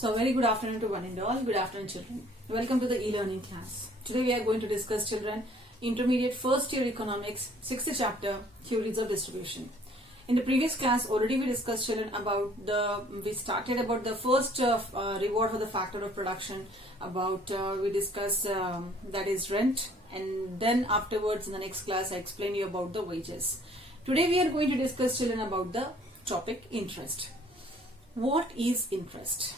So very good afternoon to one and all. Good afternoon children. Welcome to the e-learning class. Today we are going to discuss children intermediate first year economics 6th chapter theories of distribution. In the previous class already we discussed children about we started about the first reward for the factor of production, about we discussed that is rent, and then afterwards in the next class I explain you about the wages. Today we are going to discuss children about the topic interest. What is interest?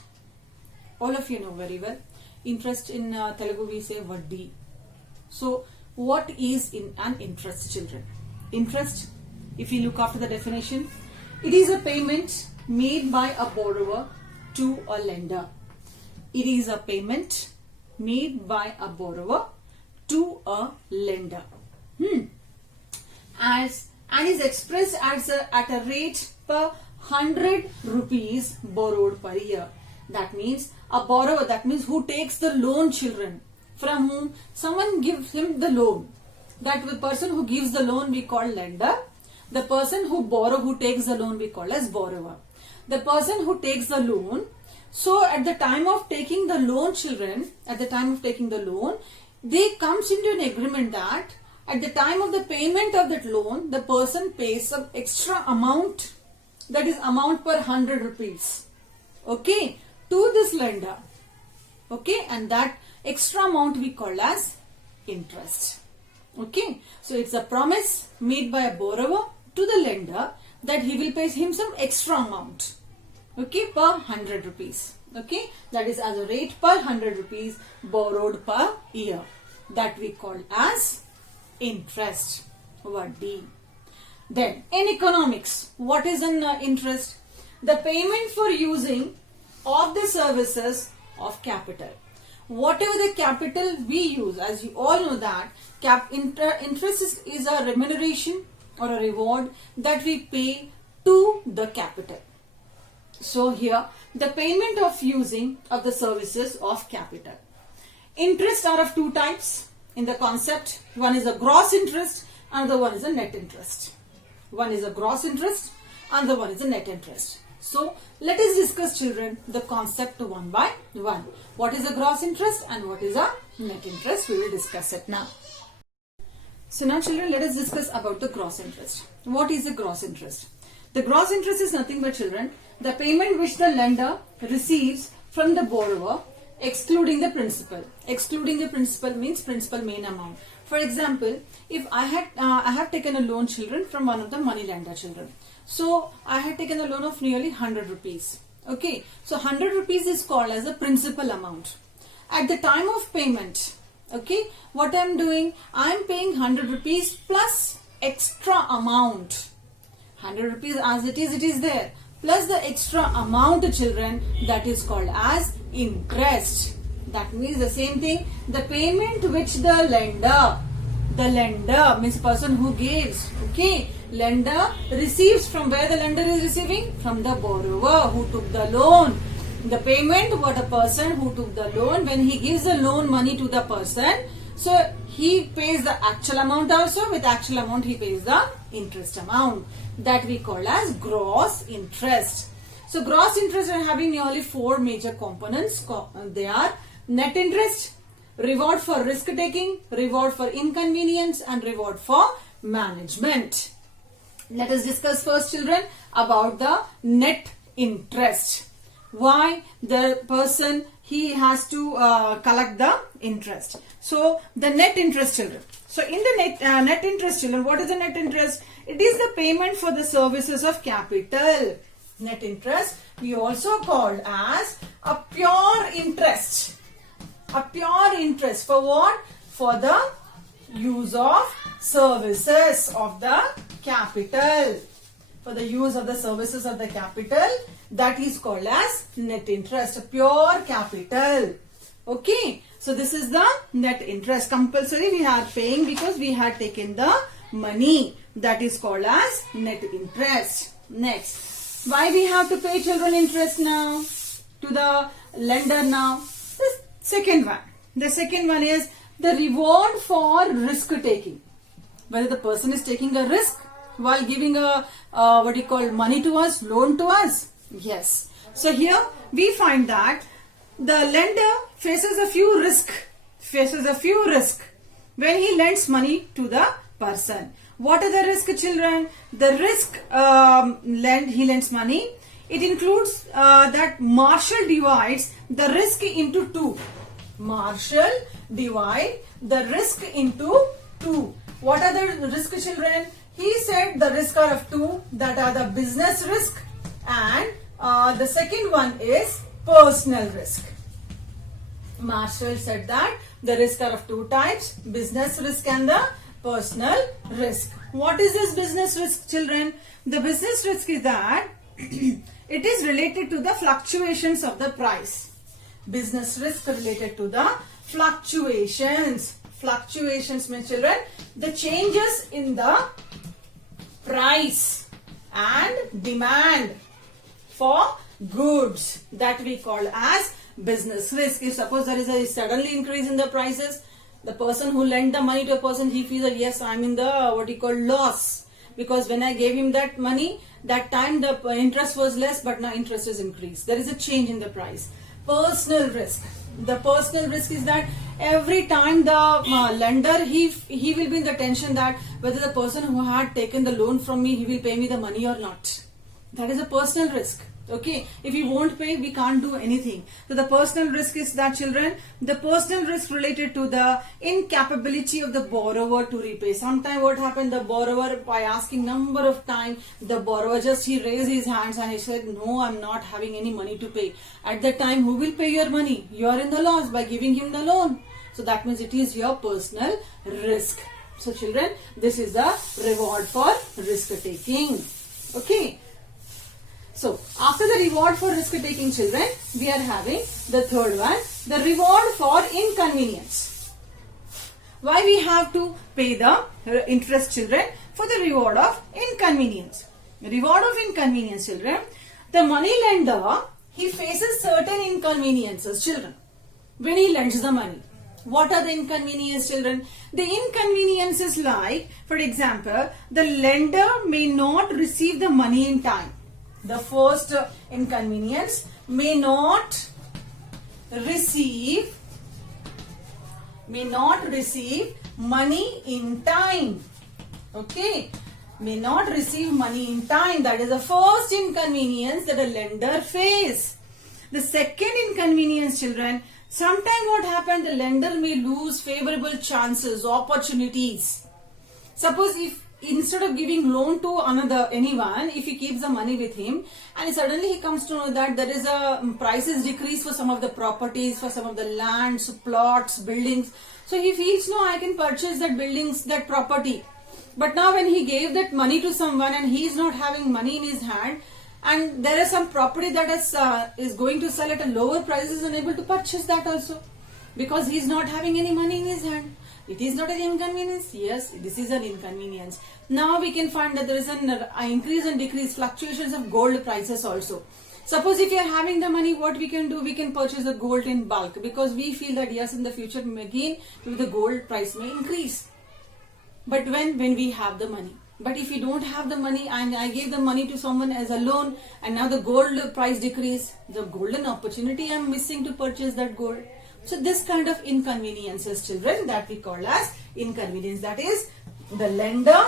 All of you know very well. Interest in Telugu we say vaddi. So what is an interest, children? Interest, if you look after the definition, it is a payment made by a borrower to a lender. It is a payment made by a borrower to a lender. And is expressed as at a rate per 100 rupees borrowed per year. That means a borrower, that means who takes the loan, children, from whom someone gives him the loan. That the person who gives the loan we call lender. The person who takes the loan we call as borrower. The person who takes the loan, so at the time of taking the loan, children, at the time of taking the loan, they comes into an agreement that at the time of the payment of that loan, the person pays some extra amount, that is amount per 100 rupees. Okay, to this lender. Okay, and that extra amount we call as interest. Okay, so it's a promise made by a borrower to the lender that he will pay him some extra amount. Okay, per 100 rupees. Okay, that is as a rate per 100 rupees borrowed per year. That we call as interest. Vaddi. Then in economics, what is an interest? The payment for using of the services of capital. Whatever the capital we use, as you all know that interest is a remuneration or a reward that we pay to the capital. So here the payment of using of the services of capital. Interest are of two types in the concept. One is a gross interest, another one is a net interest. One is a gross interest, another one is a net interest. So let us discuss, children, the concept one by one. What is a gross interest and what is a net interest? We will discuss it now. So now, children, let us discuss about the gross interest. What is the gross interest? The gross interest is nothing but, children, the payment which the lender receives from the borrower excluding the principal. Excluding the principal means principal main amount. For example, if I have taken a loan, children, from one of the money lender, children. So I had taken a loan of nearly 100 rupees. Okay, so 100 rupees is called as a principal amount. At the time of payment, okay, what I am doing, I am paying 100 rupees plus extra amount. 100 rupees as it is there, plus the extra amount, children, that is called as interest. That means the same thing, the payment which the lender means person who gives, okay, lender receives. From where the lender is receiving? From the borrower who took the loan. The payment what a person who took the loan, when he gives the loan money to the person, so he pays the actual amount also. With actual amount he pays the interest amount. That we call as gross interest. So gross interest are having nearly four major components. They are net interest, reward for risk taking, reward for inconvenience, and reward for management. Let us discuss first, children, about the net interest. Why the person he has to collect the interest. So the net interest, children. So in the net interest, children, what is the net interest? It is the payment for the services of capital. Net interest we also called as a pure interest. A pure interest for what? For the use of services of the capital. For the use of the services of the capital, that is called as net interest, a pure capital. Okay, so this is the net interest. Compulsory we are paying because we had taken the money. That is called as net interest. Next, why we have to pay, children, interest now to the lender now? The second one. The second one is the reward for risk taking. Whether the person is taking a risk while giving a money to us, loan to us. Yes. So here we find that the lender faces a few risks when he lends money to the person. What are the risks, children? The risk he lends money. It includes that Marshall divides the risk into two. Marshall divide the risk into two. What are the risks, children? He said the risk are of two, that are the business risk and the second one is personal risk. Marshall said that the risk are of two types, business risk and the personal risk. What is this business risk, children? The business risk is that it is related to the fluctuations of the price. Business risk related to the fluctuations. Fluctuations means, children, the changes in the price and demand for goods, that we call as business risk. If suppose there is a suddenly increase in the prices, the person who lent the money to a person, he feels that yes, I'm in the loss, because when I gave him that money, that time the interest was less, but now interest is increased. There is a change in the price. Personal risk. The personal risk is that every time the lender, he will be in the tension that whether the person who had taken the loan from me, he will pay me the money or not. That is a personal risk. Okay, if he won't pay, we can't do anything. So the personal risk is that, children, the personal risk related to the incapability of the borrower to repay. Sometimes what happened, the borrower, by asking number of times, the borrower he raised his hands and he said, no, I'm not having any money to pay. At that time, who will pay your money? You are in the loss by giving him the loan. So that means it is your personal risk. So children, this is the reward for risk taking. Okay. So, after the reward for risk-taking, children, we are having the third one, the reward for inconvenience. Why we have to pay the interest, children? For the reward of inconvenience. Reward of inconvenience, children. The money lender, he faces certain inconveniences, children, when he lends the money. What are the inconveniences, children? The inconveniences like, for example, the lender may not receive the money in time. The first inconvenience, may not receive money in time. Okay, may not receive money in time. That is the first inconvenience that a lender face. The second inconvenience, children, sometimes what happens, the lender may lose favorable chances, opportunities. Suppose if instead of giving loan to anyone, if he keeps the money with him and suddenly he comes to know that there is a prices decrease for some of the properties, for some of the lands, plots, buildings. So he feels, no, I can purchase that buildings, that property. But now when he gave that money to someone and he is not having money in his hand, and there is some property that is going to sell at a lower price, is unable to purchase that also, because he is not having any money in his hand. It is not an inconvenience. Yes, this is an inconvenience. Now we can find that there is an increase and decrease, fluctuations of gold prices also. Suppose if you are having the money, what we can do? We can purchase the gold in bulk, because we feel that yes, in the future again the gold price may increase. But when we have the money. But if you don't have the money and I gave the money to someone as a loan and now the gold price decrease, the golden opportunity I am missing to purchase that gold. So this kind of inconveniences, children, that we call as inconvenience. That is, the lender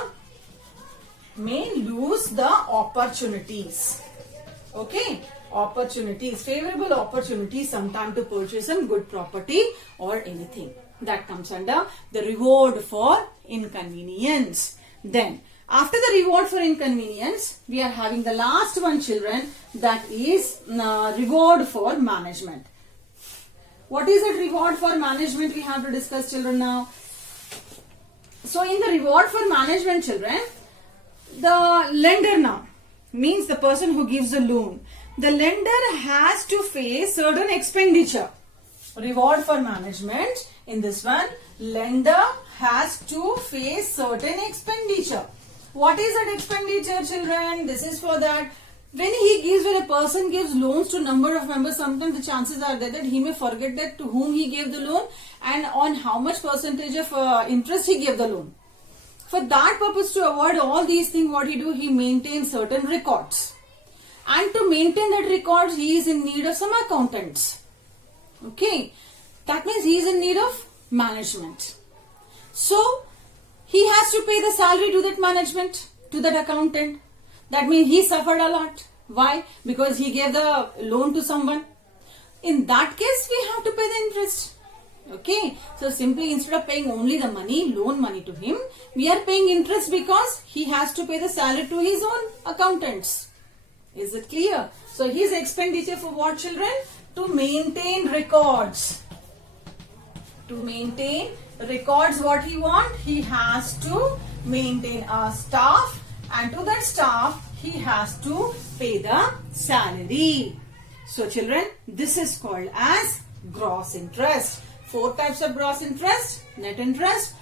may lose the opportunities. Okay, opportunities, favorable opportunities sometime to purchase a good property or anything. That comes under the reward for inconvenience. Then, after the reward for inconvenience, we are having the last one, children, that is reward for management. What is that reward for management? We have to discuss, children, now. So in the reward for management, children, the lender now means the person who gives the loan. The lender has to face certain expenditure. Reward for management, in this one, lender has to face certain expenditure. What is that expenditure, children? This is for that. When a person gives loans to number of members, sometimes the chances are there that he may forget that to whom he gave the loan and on how much percentage of interest he gave the loan. For that purpose, to avoid all these things, what he do? He maintains certain records. and to maintain that records, he is in need of some accountants. Okay, that means he is in need of management. So he has to pay the salary to that management, to that accountant. That means he suffered a lot. Why? Because he gave the loan to someone. In that case, we have to pay the interest. Okay, so simply instead of paying only the money, loan money to him, we are paying interest because he has to pay the salary to his own accountants. Is it clear? So his expenditure for what, children? To maintain records. To maintain records, what he want? He has to maintain a staff, and to that staff he has to pay the salary. So children, this is called as gross interest. 4 types of gross interest: net interest,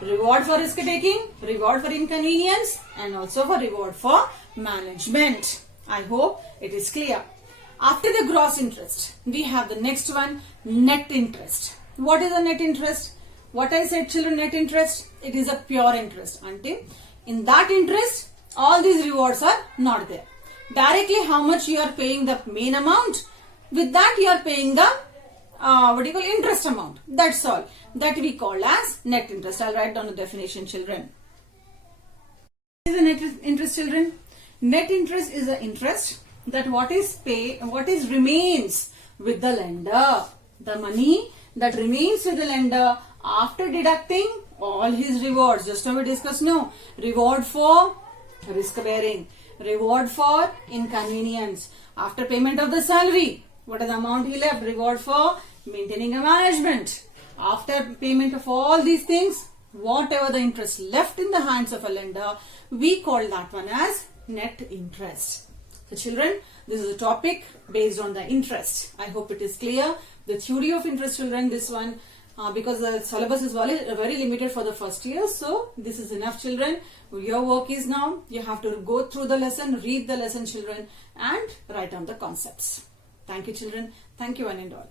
reward for risk taking, reward for inconvenience, and also for reward for management. I hope it is clear. After the gross interest, we have the next one, net interest. What is the net interest? What I said, children, net interest, it is a pure interest. Until in that interest, all these rewards are not there. Directly how much you are paying the main amount, with that you are paying the interest amount. That's all. That we call as net interest. I'll write down the definition, children. What is the net interest, children? Net interest is the interest that what is remains with the lender. The money that remains with the lender after deducting all his rewards. Just now we discussed, no, reward for risk bearing, reward for inconvenience. After payment of the salary, what is the amount he left? Reward for maintaining a management. After payment of all these things, whatever the interest left in the hands of a lender, we call that one as net interest. So children, this is a topic based on the interest. I hope it is clear. The theory of interest, children, this one, because the syllabus is very limited for the first year. So this is enough, children. Your work is now, you have to go through the lesson, read the lesson, children, and write down the concepts. Thank you, children. Thank you, one and all.